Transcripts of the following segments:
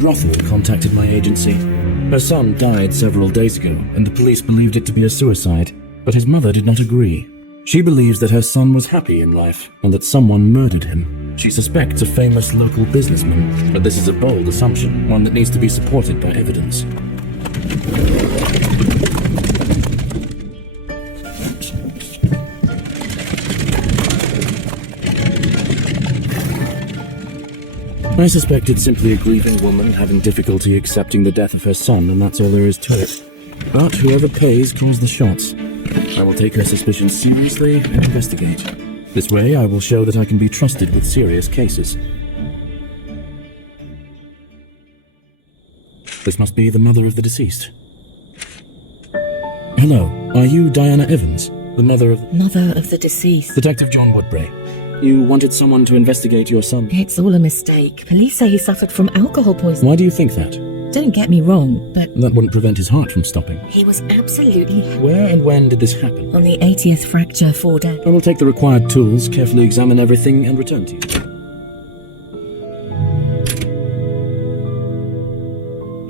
brothel contacted my agency. Her son died several days ago, and the police believed it to be a suicide, but his mother did not agree. She believes that her son was happy in life, and that someone murdered him. She suspects a famous local businessman, but this is a bold assumption, one that needs to be supported by evidence. I suspect it's simply a grieving woman having difficulty accepting the death of her son, and that's all there is to it. But whoever pays calls the shots. I will take her suspicions seriously and investigate. This way, I will show that I can be trusted with serious cases. This must be the mother of the deceased. Hello, are you Diana Evans, the mother of... Mother of the deceased. Detective John Woodbury. You wanted someone to investigate your son. It's all a mistake. Police say he suffered from alcohol poisoning. Why do you think that? Don't get me wrong, but... That wouldn't prevent his heart from stopping. He was absolutely... Where and when did this happen? On the 80th fracture, 4 days. I will take the required tools, carefully examine everything, and return to you.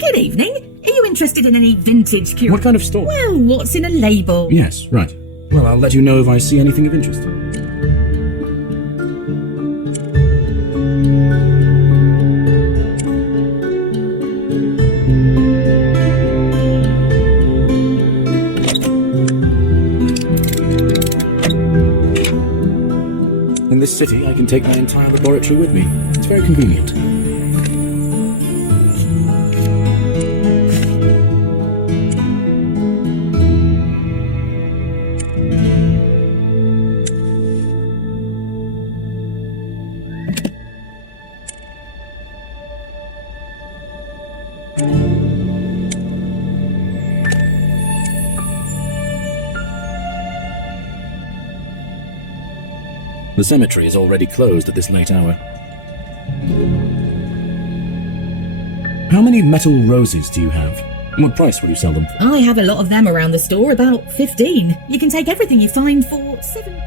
Good evening. Are you interested in any vintage curiosities? What kind of store? Well, what's in a label? Yes, right. Well, I'll let you know if I see anything of interest. In this city, I can take my entire laboratory with me. It's very convenient. The cemetery is already closed at this late hour. How many metal roses do you have? What price will you sell them? I have a lot of them around the store, about 15. You can take everything you find for 7.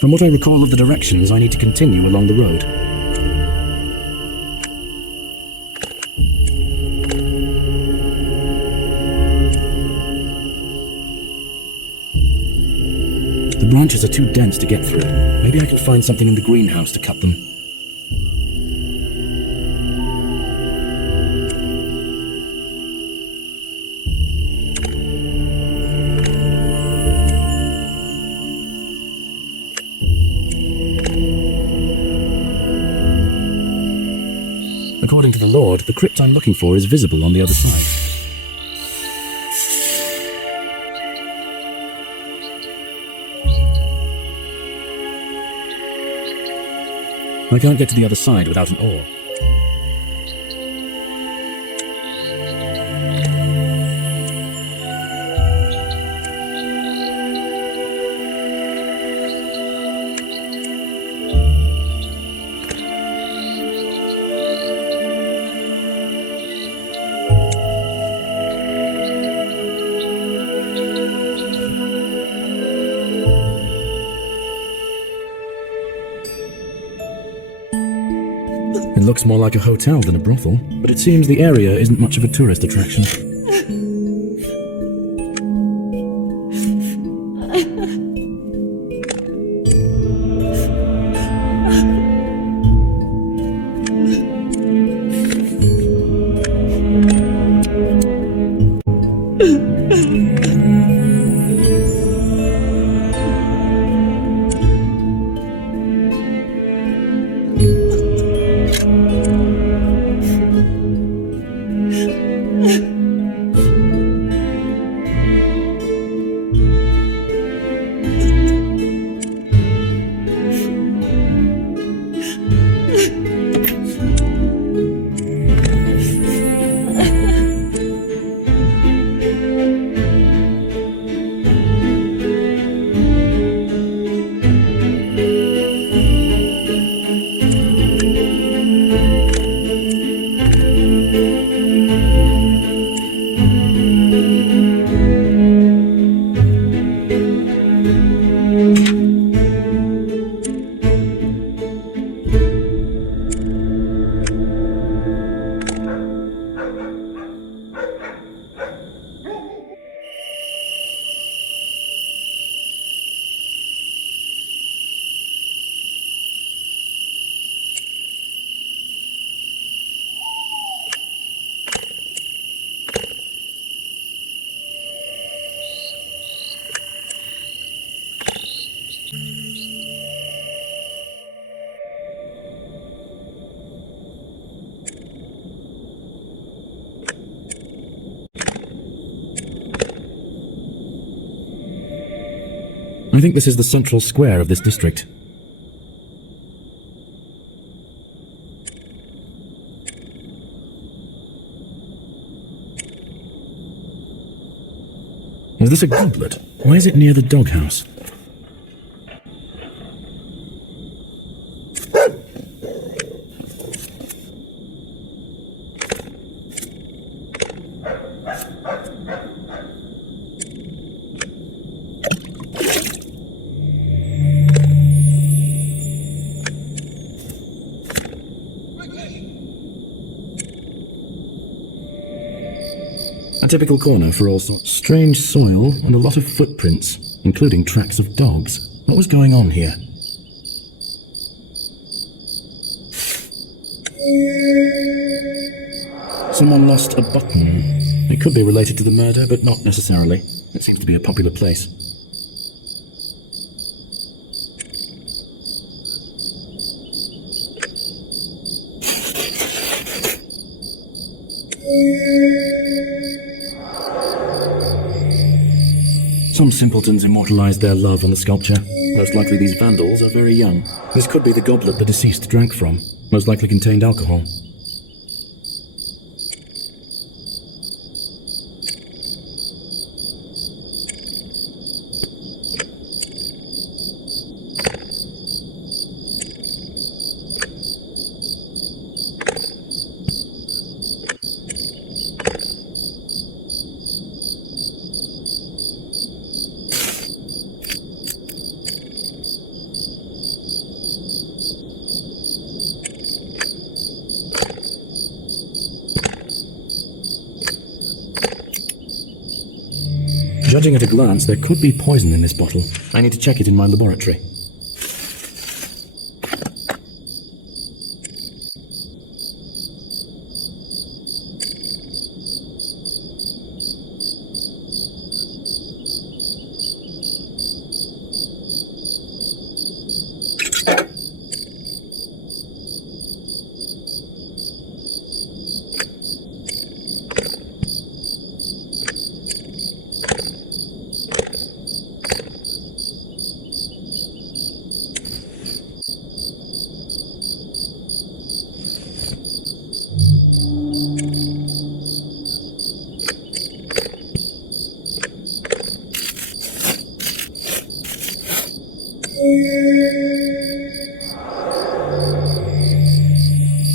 From what I recall of the directions, I need to continue along the road. The branches are too dense to get through. Maybe I can find something in the greenhouse to cut them. According to the lord, the crypt I'm looking for is visible on the other side. I can't get to the other side without an oar. It looks more like a hotel than a brothel, but it seems the area isn't much of a tourist attraction. I think this is the central square of this district. Is this a goblet? Why is it near the doghouse? A typical corner for all sorts. Strange soil and a lot of footprints, including tracks of dogs. What was going on here? Someone lost a button. It could be related to the murder, but not necessarily. It seems to be a popular place. Some simpletons immortalized their love on the sculpture. Most likely these vandals are very young. This could be the goblet the deceased drank from. Most likely contained alcohol. Judging at a glance, there could be poison in this bottle. I need to check it in my laboratory.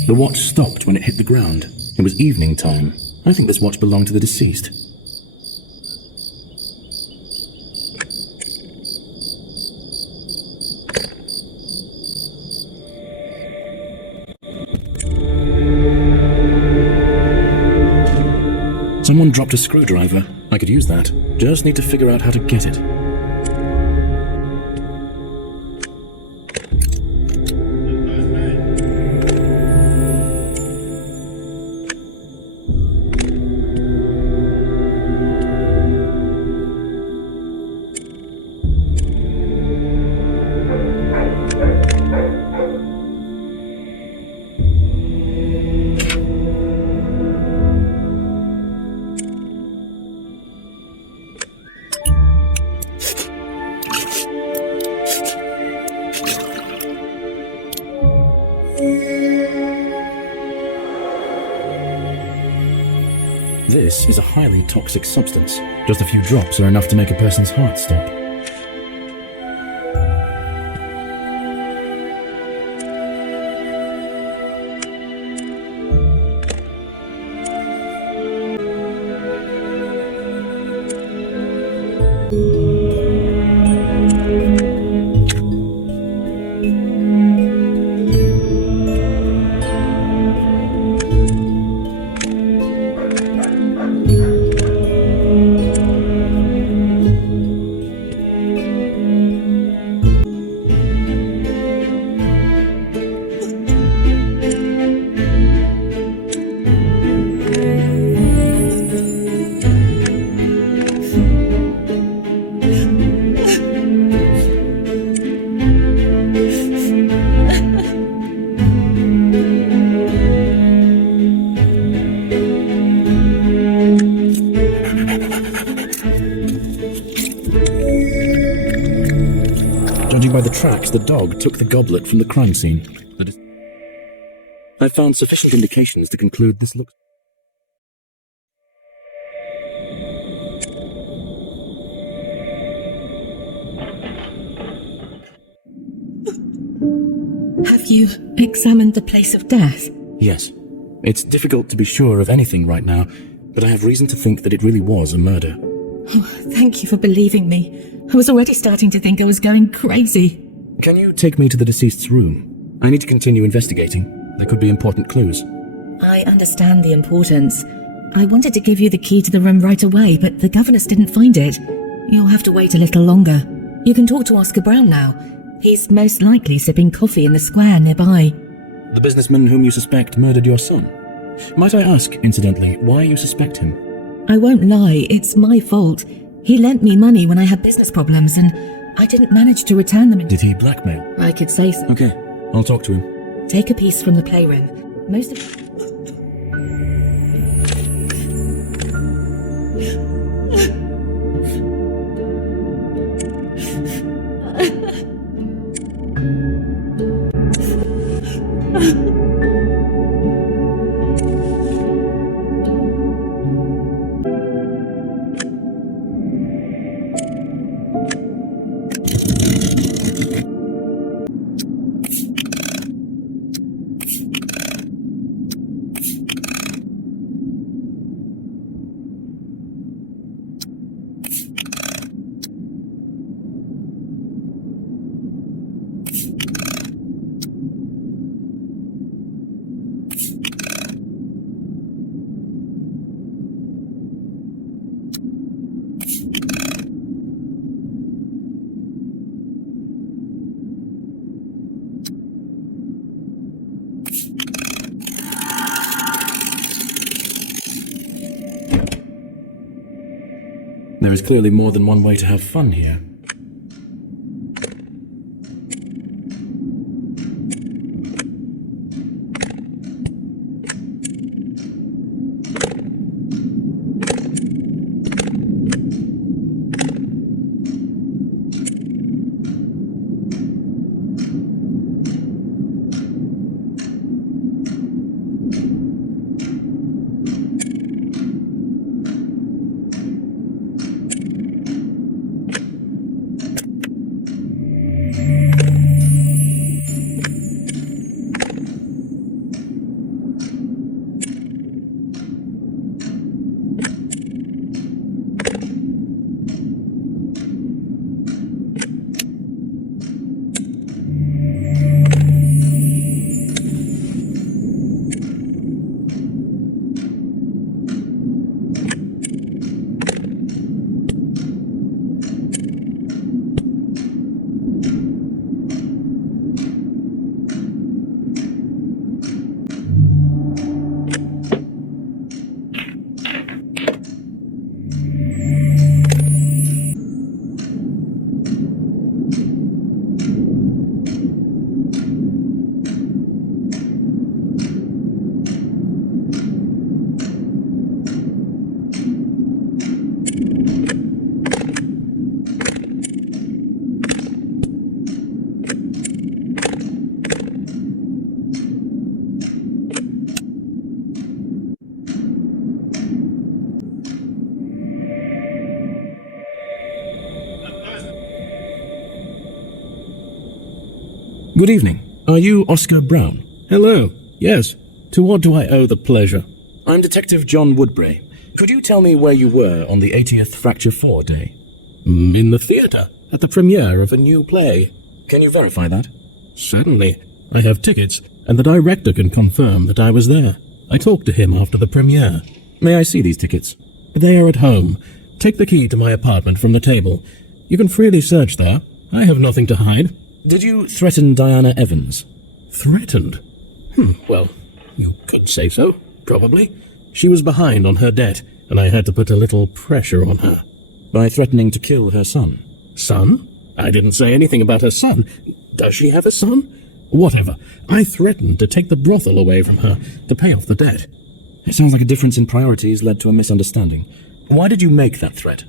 The watch stopped when it hit the ground. It was evening time. I think this watch belonged to the deceased. Someone dropped a screwdriver. I could use that. Just need to figure out how to get it. This is a highly toxic substance. Just a few drops are enough to make a person's heart stop. Judging by the tracks, the dog took the goblet from the crime scene. I found sufficient indications to conclude this looks... Have you examined the place of death? Yes. It's difficult to be sure of anything right now, but I have reason to think that it really was a murder. Oh, thank you for believing me. I was already starting to think I was going crazy. Can you take me to the deceased's room? I need to continue investigating. There could be important clues. I understand the importance. I wanted to give you the key to the room right away, but the governess didn't find it. You'll have to wait a little longer. You can talk to Oscar Brown now. He's most likely sipping coffee in the square nearby. The businessman whom you suspect murdered your son. Might I ask, incidentally, why you suspect him? I won't lie, it's my fault. He lent me money when I had business problems, and I didn't manage to return them. Did he blackmail? I could say so. Okay, I'll talk to him. Take a piece from the playroom. Most of... There is clearly more than one way to have fun here. Good evening. Are you Oscar Brown? Hello. Yes. To what do I owe the pleasure? I'm Detective John Woodbury. Could you tell me where you were on the 80th Fracture 4 day? In the theatre, at the premiere of a new play. Can you verify that? Certainly. I have tickets, and the director can confirm that I was there. I talked to him after the premiere. May I see these tickets? They are at home. Take the key to my apartment from the table. You can freely search there. I have nothing to hide. Did you threaten Diana Evans? Threatened? Well, you could say so, probably. She was behind on her debt, and I had to put a little pressure on her. By threatening to kill her son? Son? I didn't say anything about her son. Does she have a son? Whatever. I threatened to take the brothel away from her to pay off the debt. It sounds like a difference in priorities led to a misunderstanding. Why did you make that threat?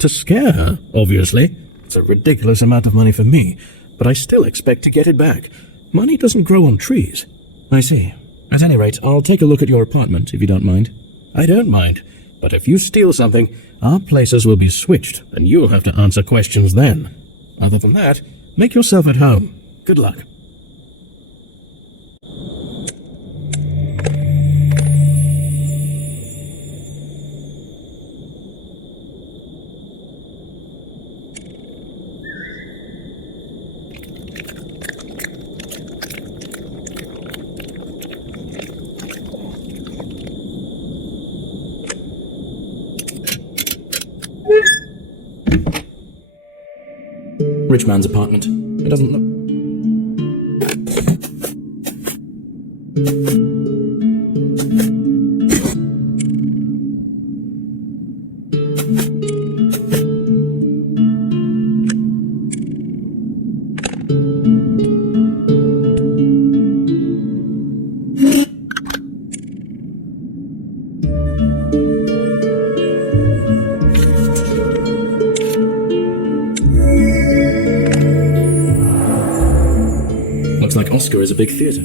To scare her, obviously. It's a ridiculous amount of money for me, but I still expect to get it back. Money doesn't grow on trees. I see. At any rate, I'll take a look at your apartment, if you don't mind. I don't mind, but if you steal something, our places will be switched, and you'll have to answer questions then. Other than that, make yourself at home. Good luck. Rich man's apartment. It doesn't look... Looks like Oscar is a big theatre.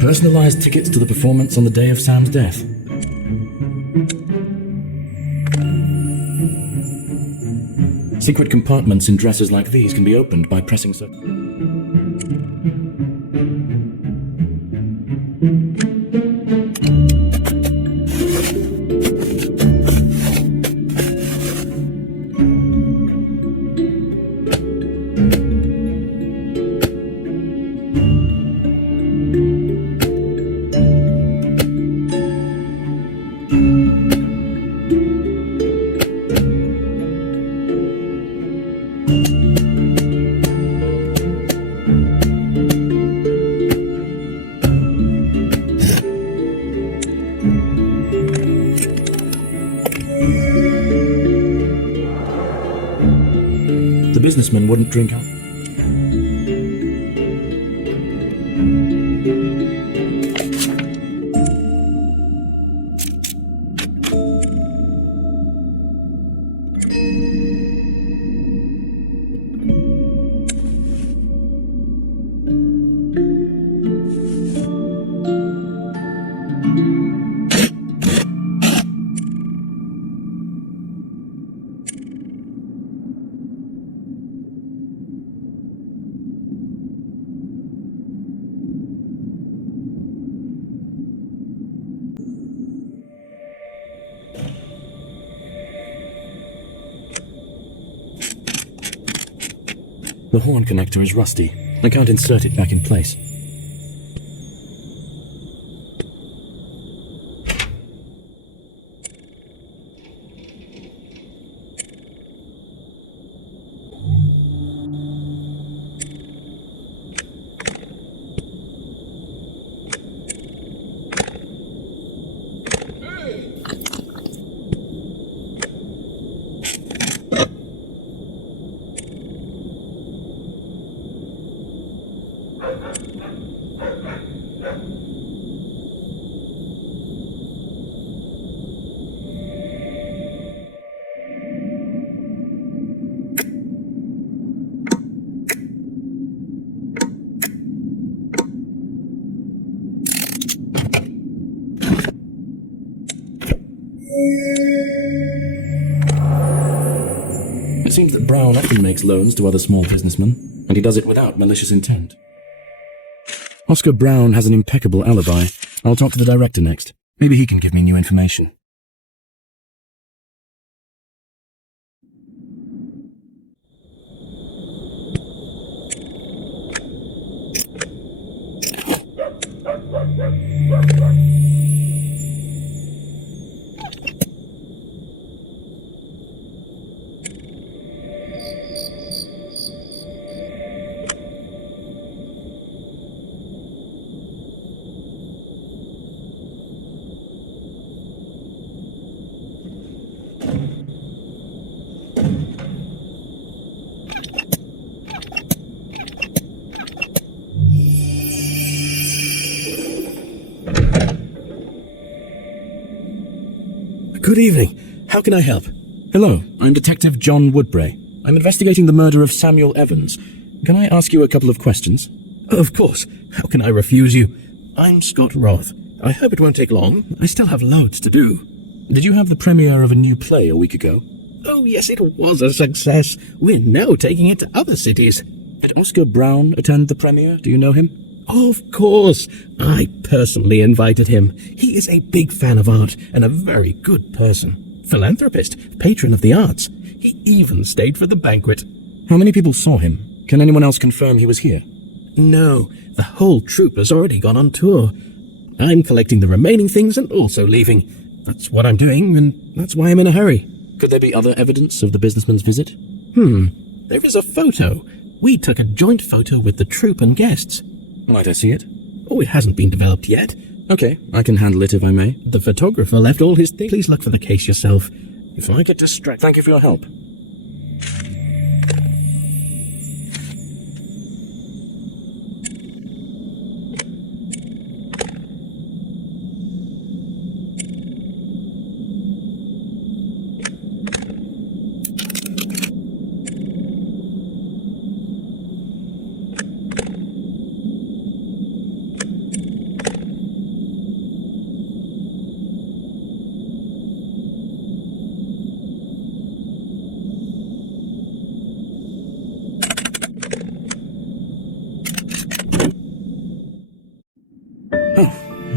Personalized tickets to the performance on the day of Sam's death. Secret compartments in dresses like these can be opened by pressing so... The businessman wouldn't drink up. The horn connector is rusty. I can't insert it back in place. It seems that Brown often makes loans to other small businessmen, and he does it without malicious intent. Oscar Brown has an impeccable alibi. I'll talk to the director next. Maybe he can give me new information. Good evening. How can I help? Hello, I'm Detective John Woodbray. I'm investigating the murder of Samuel Evans. Can I ask you a couple of questions? Of course. How can I refuse you? I'm Scott Roth. I hope it won't take long. I still have loads to do. Did you have the premiere of a new play a week ago? Oh, yes, it was a success. We're now taking it to other cities. Did Oscar Brown attend the premiere? Do you know him? Of course. I personally invited him. He is a big fan of art and a very good person. Philanthropist, patron of the arts. He even stayed for the banquet. How many people saw him? Can anyone else confirm he was here? No, the whole troupe has already gone on tour. I'm collecting the remaining things and also leaving. That's what I'm doing, and that's why I'm in a hurry. Could there be other evidence of the businessman's visit? There is a photo. We took a joint photo with the troupe and guests. Might I see it? Oh, it hasn't been developed yet. Okay, I can handle it if I may. The photographer left all his things. Please look for the case yourself. If I get distracted... Thank you for your help.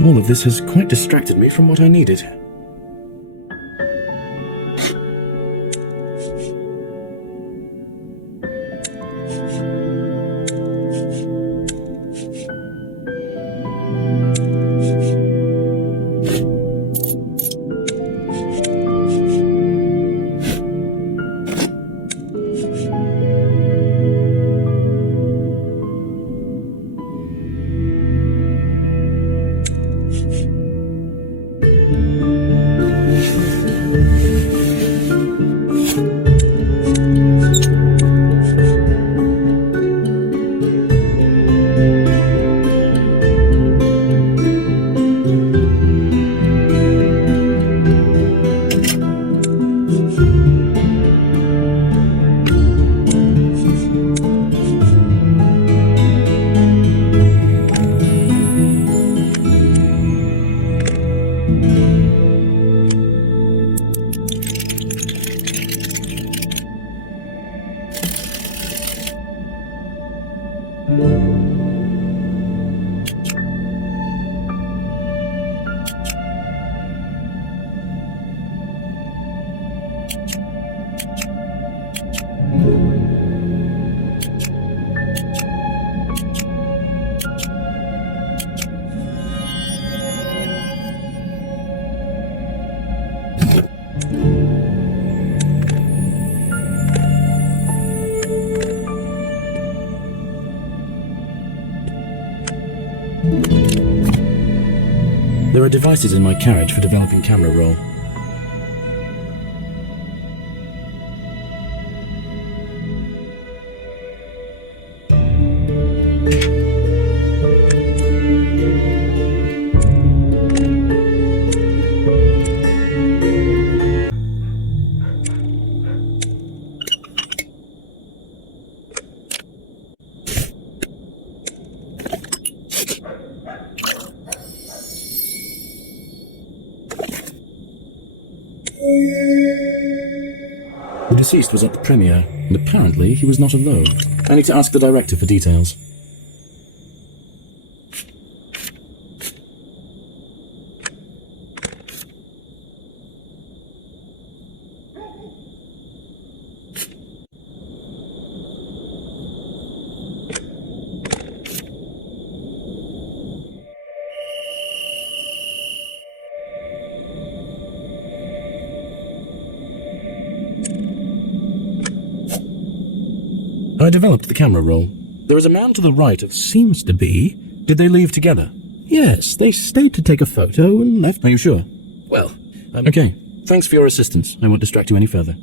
All of this has quite distracted me from what I needed. There are devices in my carriage for developing camera roll. The deceased was at the premiere, and apparently he was not alone. I need to ask the director for details. I developed the camera roll. There is a man to the right of... Seems to be. Did they leave together? Yes, they stayed to take a photo and left. Are you sure? Well, Okay. Thanks for your assistance. I won't distract you any further.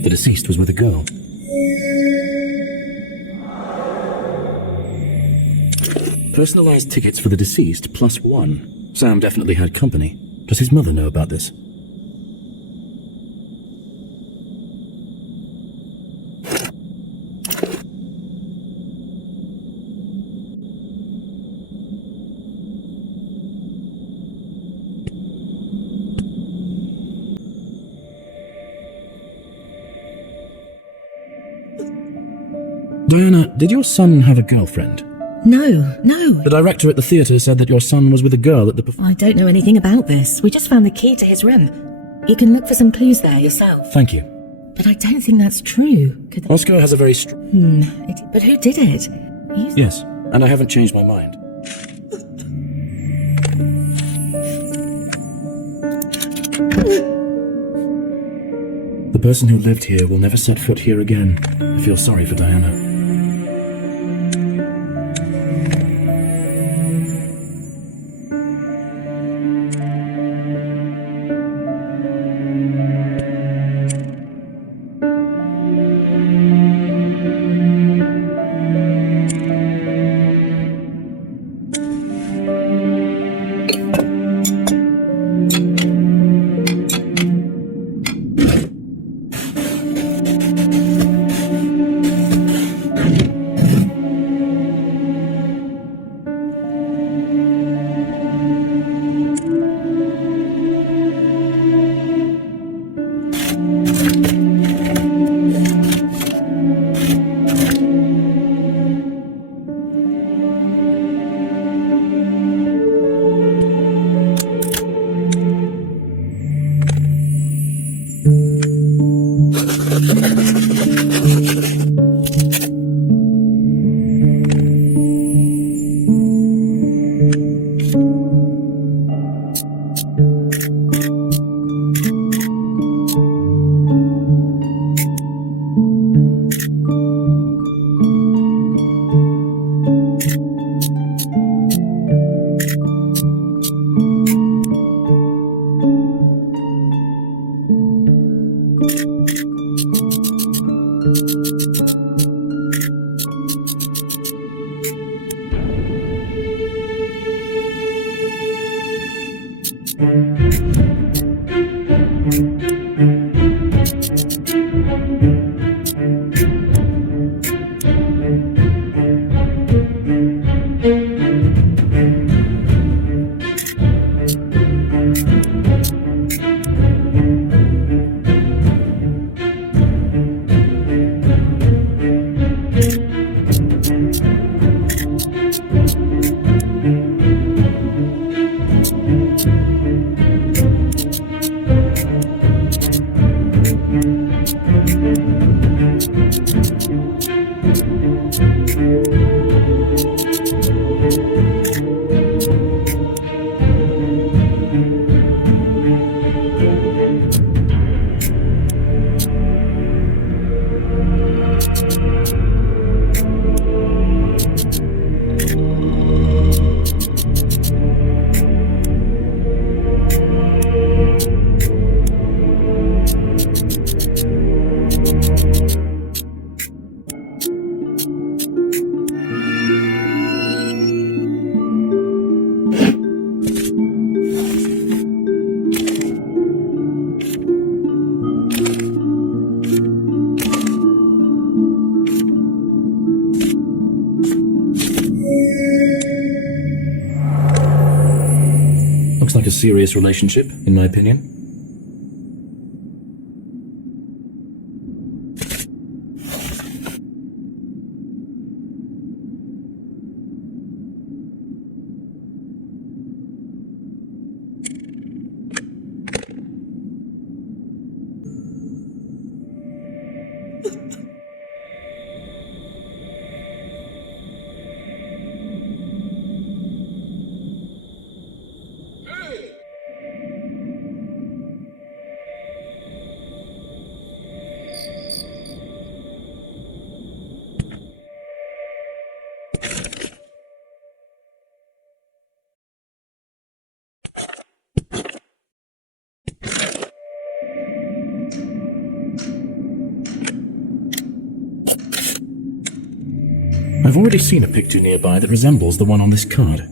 The deceased was with a girl. Personalized tickets for the deceased +1. Sam definitely had company. Does his mother know about this? Diana, did your son have a girlfriend? No. The director at the theatre said that your son was with a girl at the... I don't know anything about this. We just found the key to his room. You can look for some clues there yourself. Thank you. But I don't think that's true. Oscar has a very But who did it? Yes, and I haven't changed my mind. The person who lived here will never set foot here again. I feel sorry for Diana. Looks like a serious relationship, in my opinion. I've already seen a picture nearby that resembles the one on this card.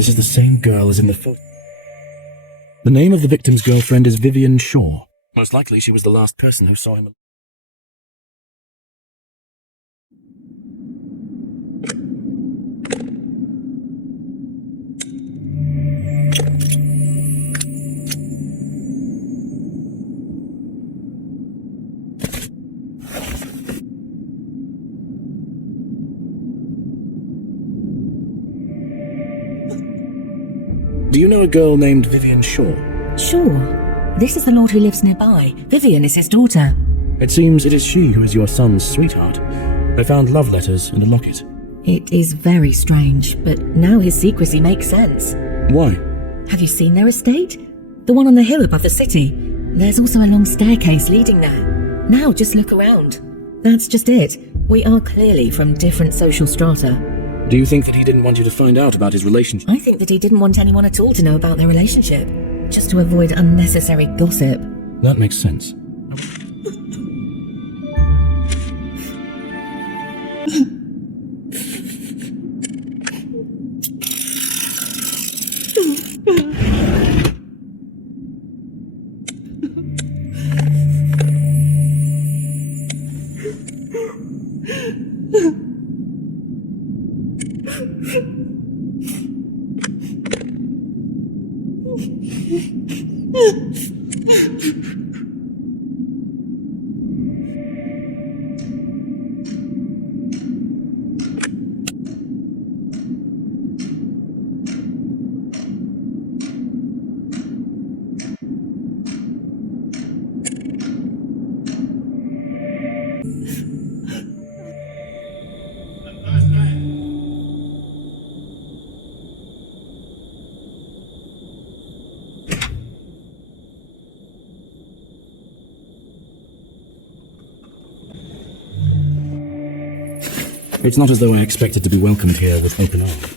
This is the same girl as in the photo. The name of the victim's girlfriend is Vivian Shaw. Most likely she was the last person who saw him. Do you know a girl named Vivian Shaw? Sure. This is the lord who lives nearby. Vivian is his daughter. It seems it is she who is your son's sweetheart. I found love letters and a locket. It is very strange, but now his secrecy makes sense. Why? Have you seen their estate? The one on the hill above the city. There's also a long staircase leading there. Now just look around. That's just it. We are clearly from different social strata. Do you think that he didn't want you to find out about his relationship? I think that he didn't want anyone at all to know about their relationship, just to avoid unnecessary gossip. That makes sense. It's not as though I expected to be welcomed here with open arms.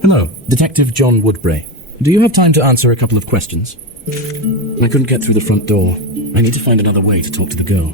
Hello, Detective John Woodbray. Do you have time to answer a couple of questions? I couldn't get through the front door. I need to find another way to talk to the girl.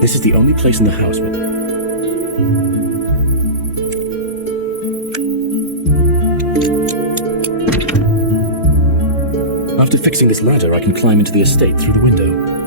This is the only place in the house with... After fixing this ladder, I can climb into the estate through the window.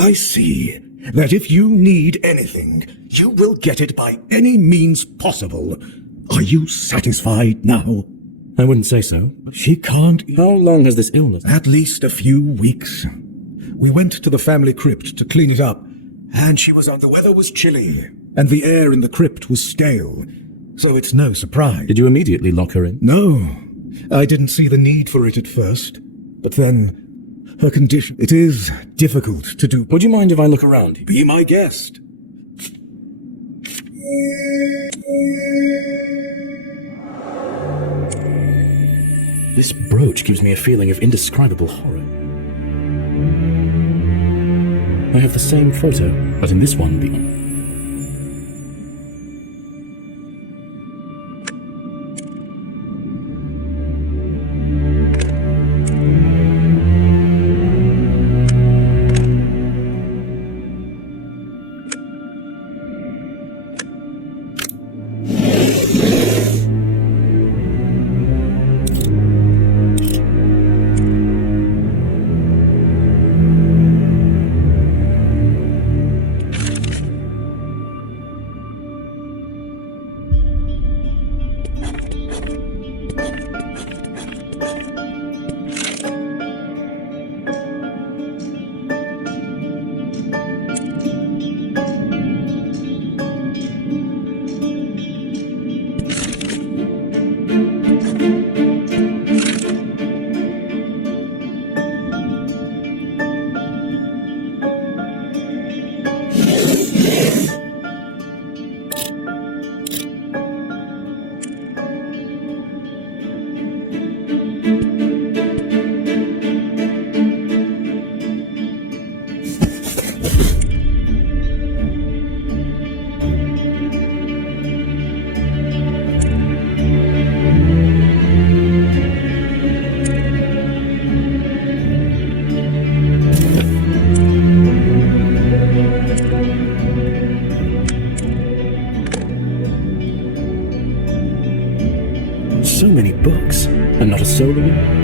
I see that if you need anything, you will get it by any means possible. Are you satisfied now? I wouldn't say so. She can't. How long has this illness? At least a few weeks. We went to the family crypt to clean it up, and the weather was chilly, and the air in the crypt was stale. So it's no surprise. Did you immediately lock her in? No, I didn't see the need for it at first. But then, her condition, it is difficult to do. Would you mind if I look around? Be my guest. This brooch gives me a feeling of indescribable horror. I have the same photo, but in this one, the... So many books, and not a soul in them.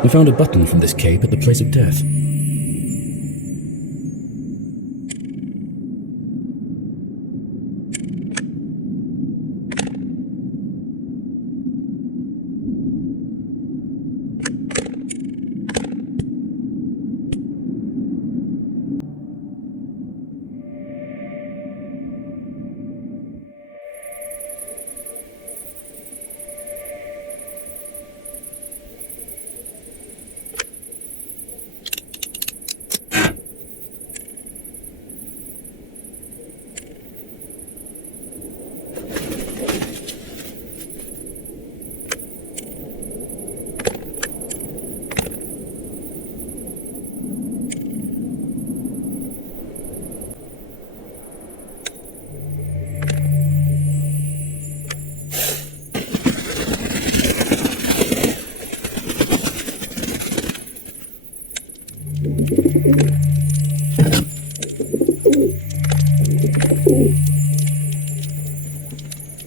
I found a button from this cape at the place of death.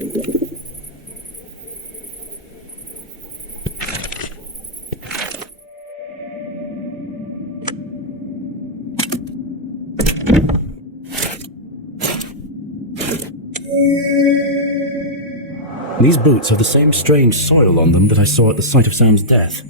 These boots have the same strange soil on them that I saw at the site of Sam's death.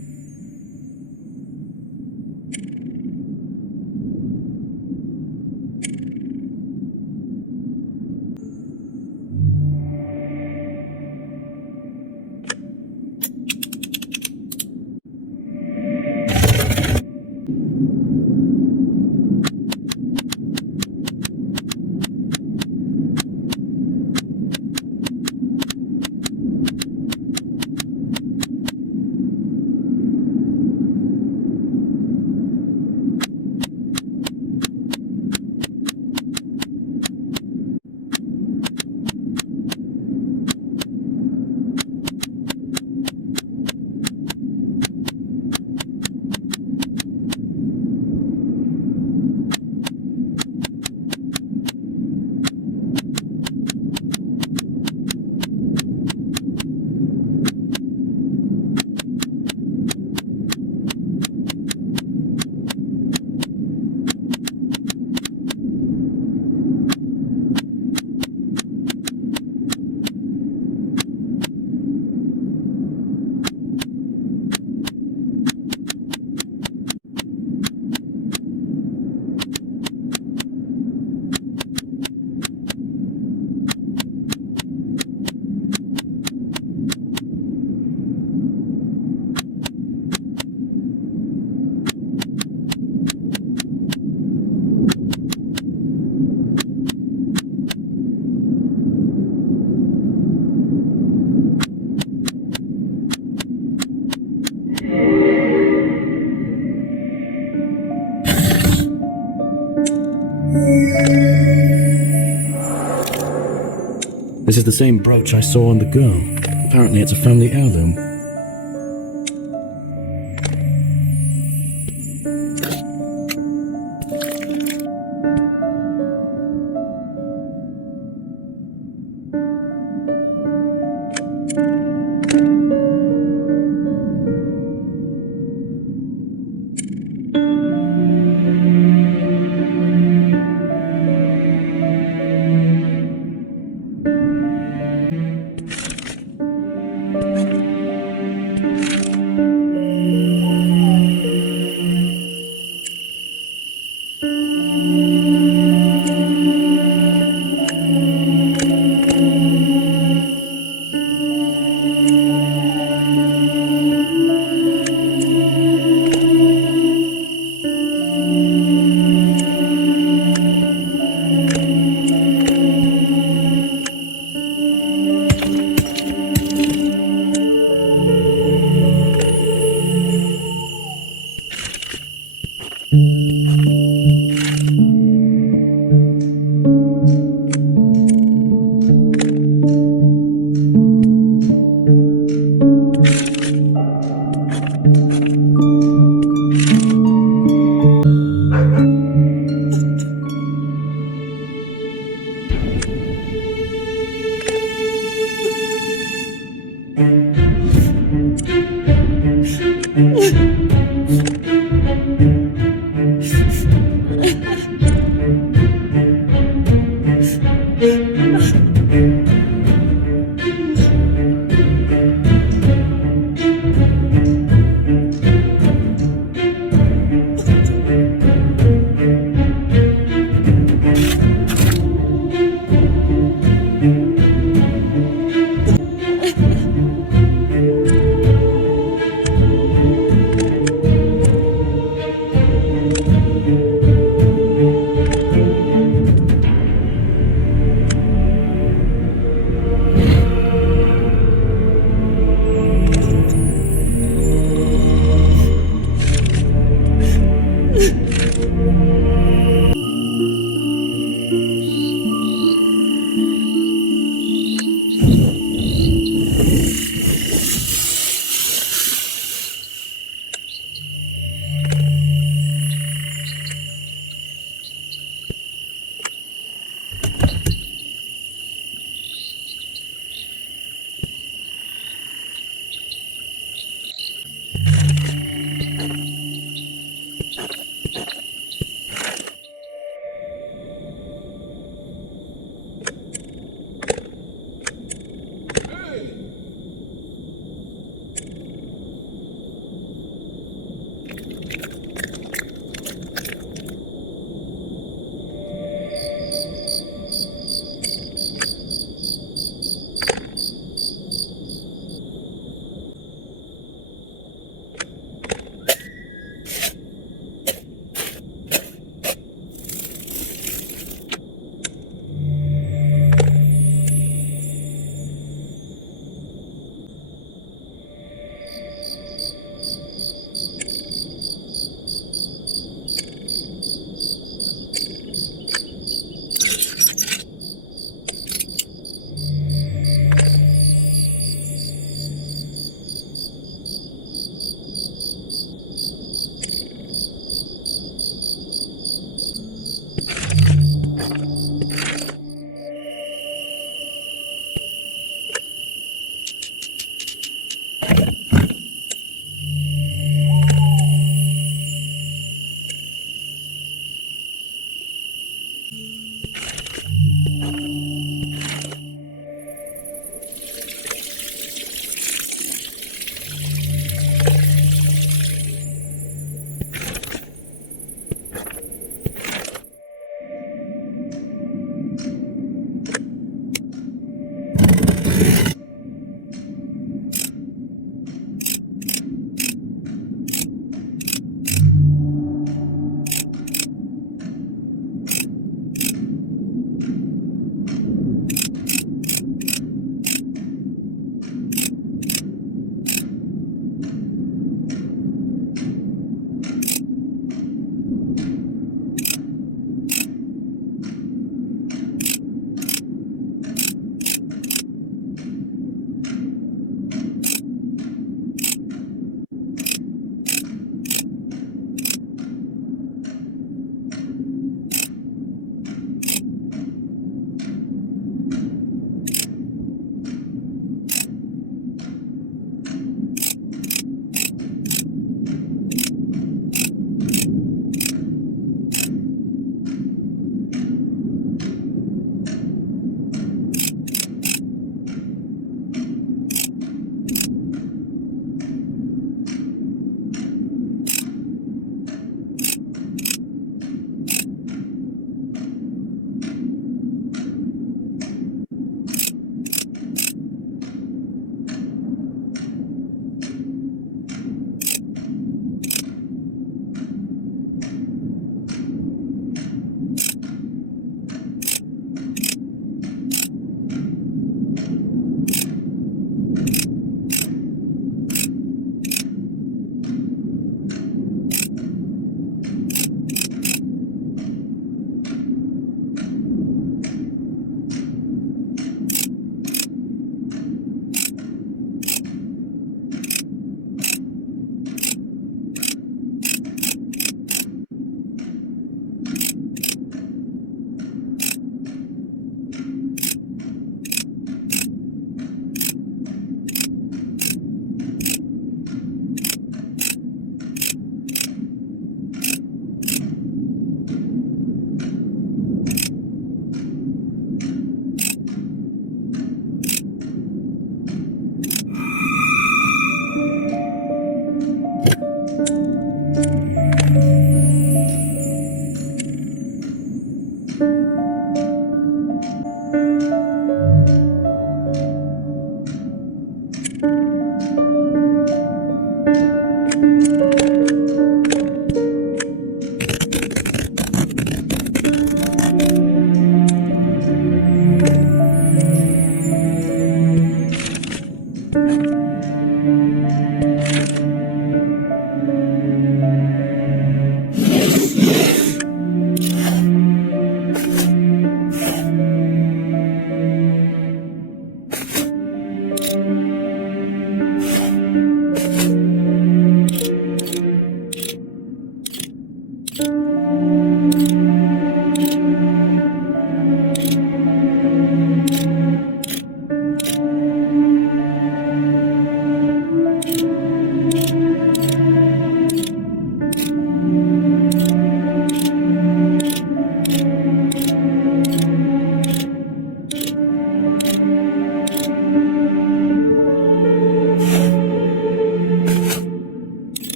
This is the same brooch I saw on the girl. Apparently it's a family heirloom.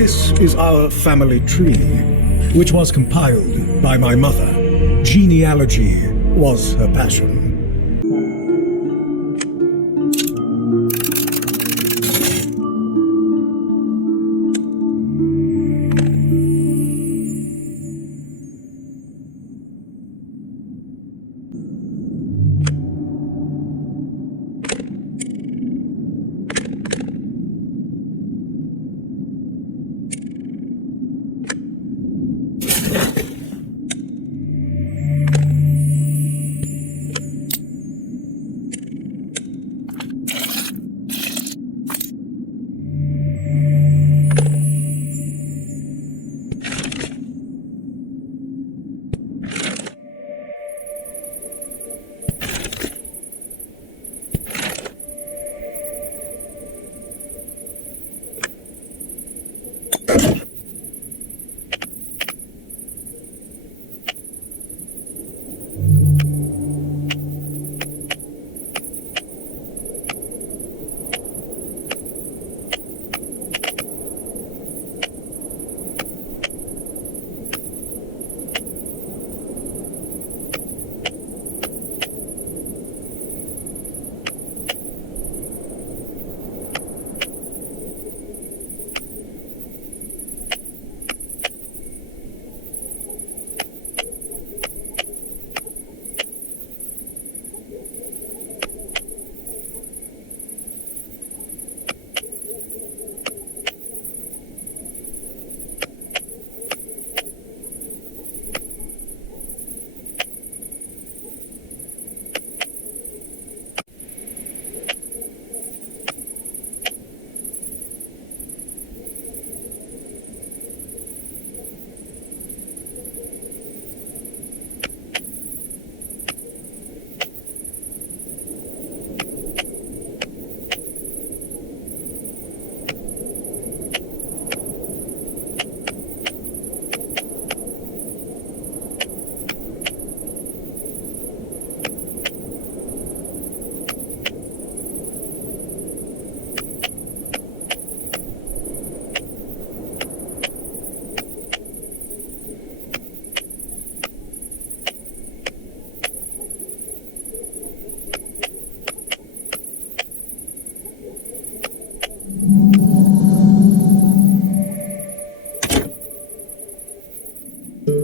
This is our family tree, which was compiled by my mother. Genealogy was her passion.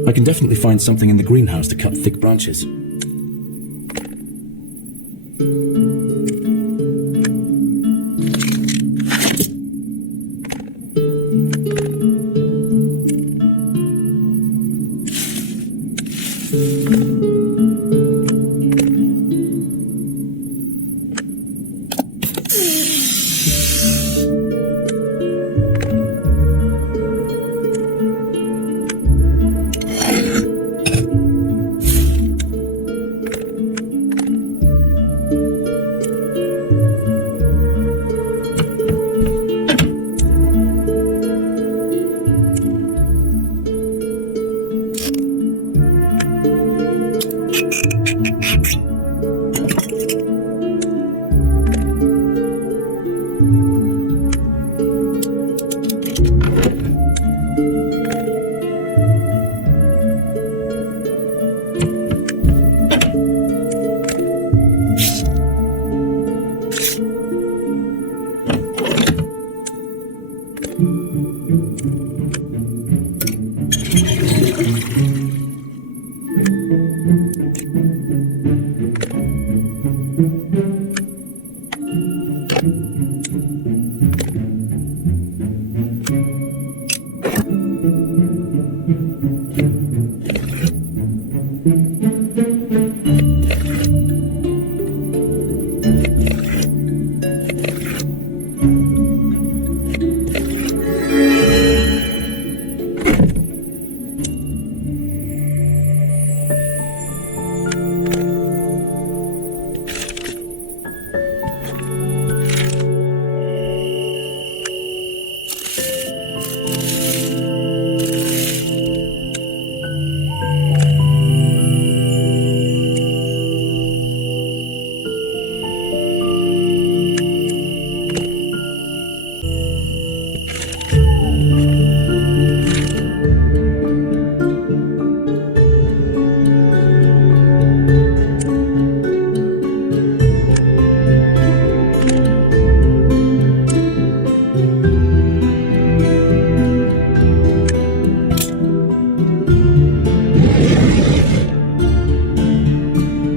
I can definitely find something in the greenhouse to cut thick branches.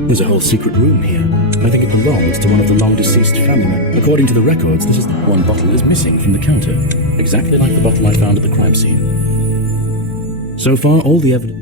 There's a whole secret room here. I think it belongs to one of the long-deceased family members. According to the records, this is one bottle is missing from the counter, exactly like the bottle I found at the crime scene. So far, all the evidence...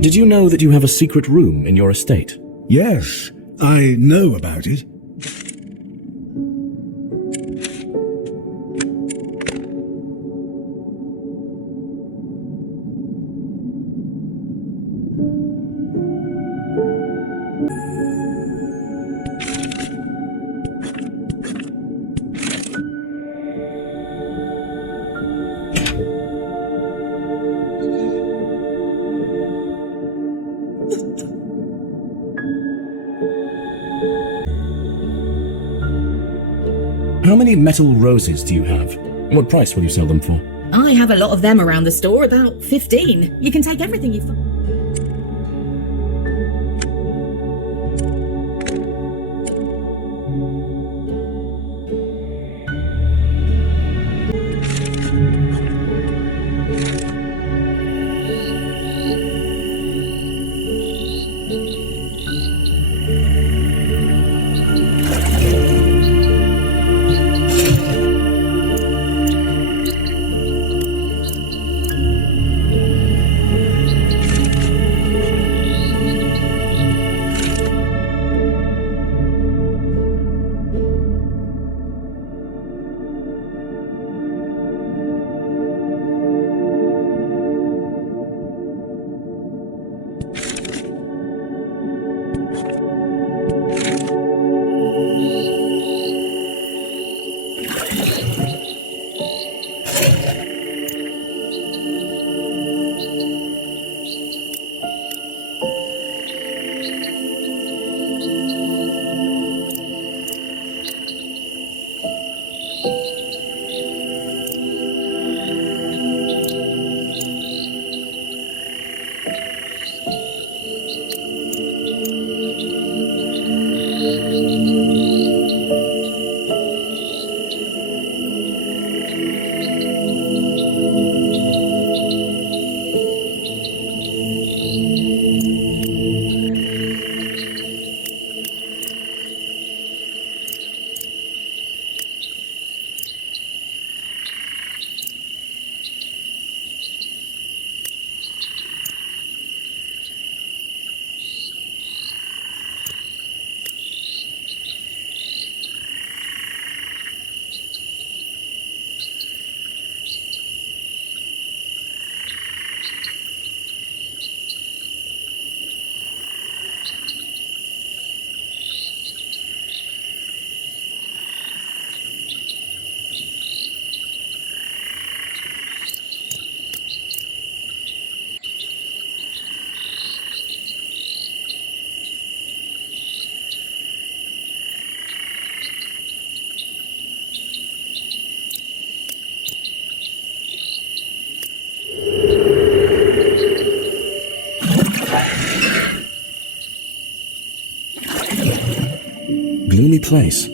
Did you know that you have a secret room in your estate? Yes, I know about it. How many metal roses do you have? What price will you sell them for? I have a lot of them around the store, about 15. You can take everything you find. Gloomy place.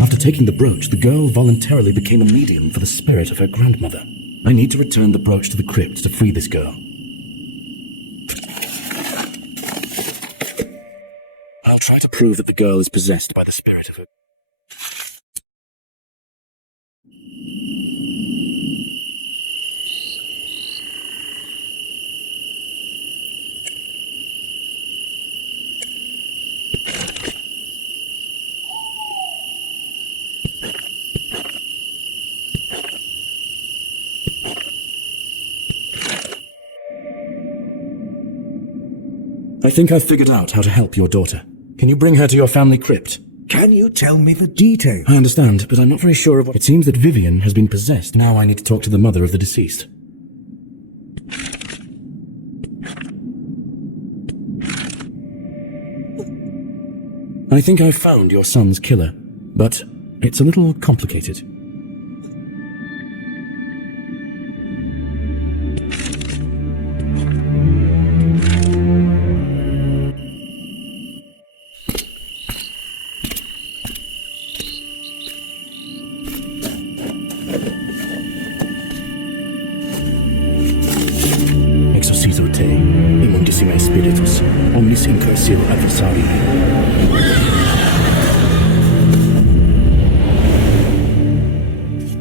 After taking the brooch, the girl voluntarily became a medium for the spirit of her grandmother. I need to return the brooch to the crypt to free this girl. I'll try to prove that the girl is possessed by the spirit of her. I think I've figured out how to help your daughter. Can you bring her to your family crypt? Can you tell me the details? I understand, but I'm not very sure of what... It seems that Vivian has been possessed. Now I need to talk to the mother of the deceased. I think I've found your son's killer, but it's a little complicated. Exorcizo te, immundissime spiritus, omnis incursio adversarii.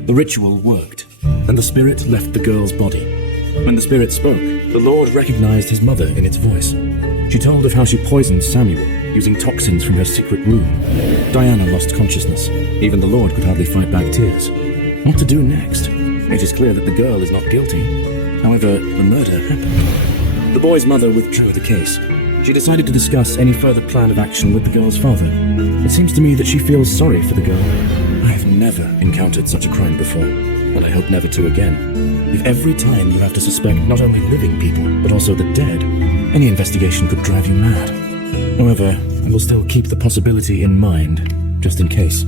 The ritual worked, and the spirit left the girl's body. When the spirit spoke, the Lord recognized his mother in its voice. She told of how she poisoned Samuel, using toxins from her secret room. Diana lost consciousness. Even the Lord could hardly fight back tears. What to do next? It is clear that the girl is not guilty. However, the murder happened. The boy's mother withdrew the case. She decided to discuss any further plan of action with the girl's father. It seems to me that she feels sorry for the girl. I have never encountered such a crime before, and I hope never to again. If every time you have to suspect not only living people, but also the dead, any investigation could drive you mad. However, I will still keep the possibility in mind, just in case.